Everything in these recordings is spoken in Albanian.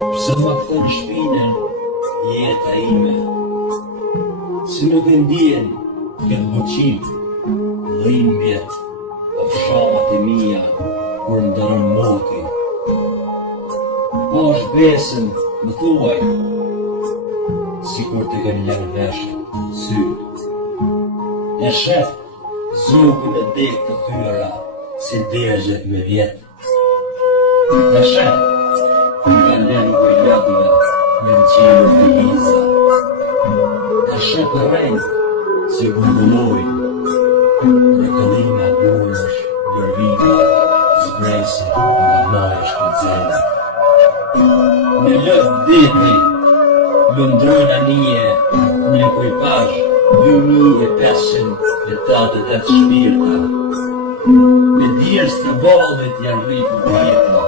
Pse ma kthen shpinën jeta ime, si nuk e ndjen këtë muqim, dhimbjet e fshamat e mia kur ndërën moti. Po është besën më thuaj, sikur të kenë lënë veshët syt. E shef zugën e dek të thyra si degjet me vjet. E shef nga lëngë i lëdhve janë qilur të liza. E shef rrejt si bungulloj, rëkëllima burësh, gërvika, zbresin nga majë shkëllzena. Në lëtë diti, lëndrojnë anije në ekipazh 2588 shpirta. Me djerës të ballit janë rritur pjeta,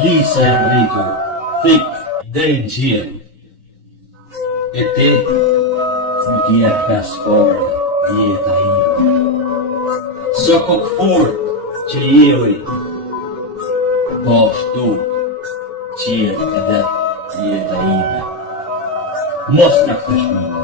lisa janë rritur, thik deri në qiell. E ti, nuk jep paspore jeta ime. Së kokëfurt që jeli, po ashtu qiell edhe jeta ime. Mos në këtë shmine.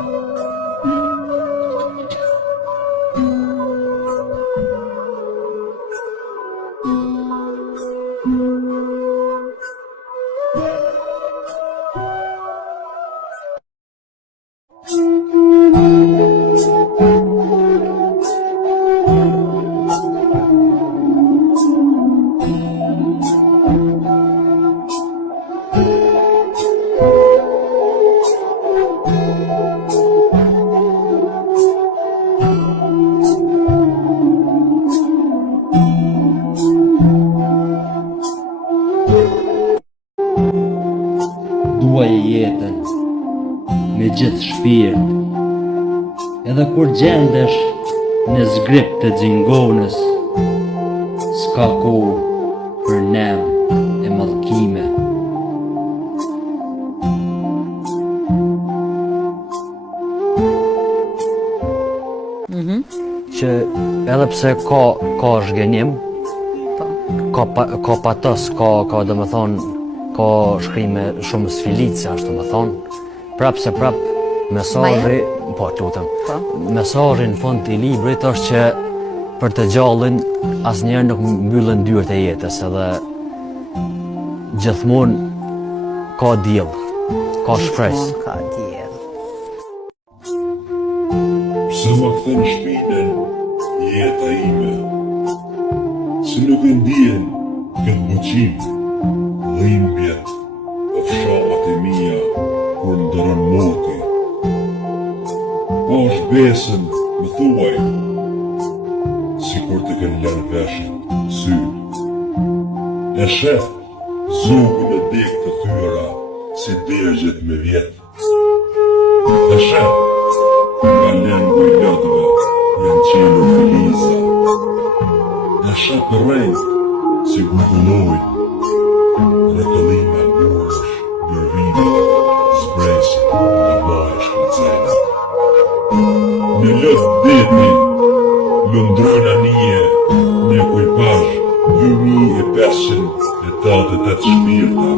Duaj jetën me gjithë shpirt, edhe kur gjendesh në zgrip të xingonës, s'ka kohë për nem e mallkime. Që edhe pse ka zhgënjim, ka patos, ka domethënë ka shkrime shumë sfilice, ashtu më thonë, prap se prap mesazhi, po lutem, mesazhi në fund të librit është që për të gjallin asnjëherë nuk mbyllen dyert e jetës, edhe gjithmonë ka diell, ka shpresë. Ka diell. Pse ma kthen shpinën jeta ime, si nuk e ndjen këtë muqim, dhimbjet e fshamat e mia kur ndërën moti. Po është besën më thuaj, sikur të kenë lënë veshët syt. E shef zugën e dek të thyra si degjet me vjet. E shef nga lëngë i lëdhve janë qilur të liza. E shef rrejt si bungulloj, rëkëllima burësh, gërvima, zbresin nga majë shkëllzena. Në lëtë diti, lëndrojnë anije në ekipazh 2588 shpirta.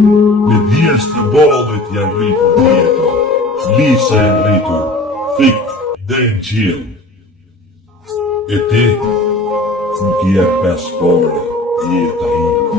Me djerës të ballit janë rritur pjeta, lisa janë rritur, thik deri në qiell. E ti, nuk jep paspore jeta ime.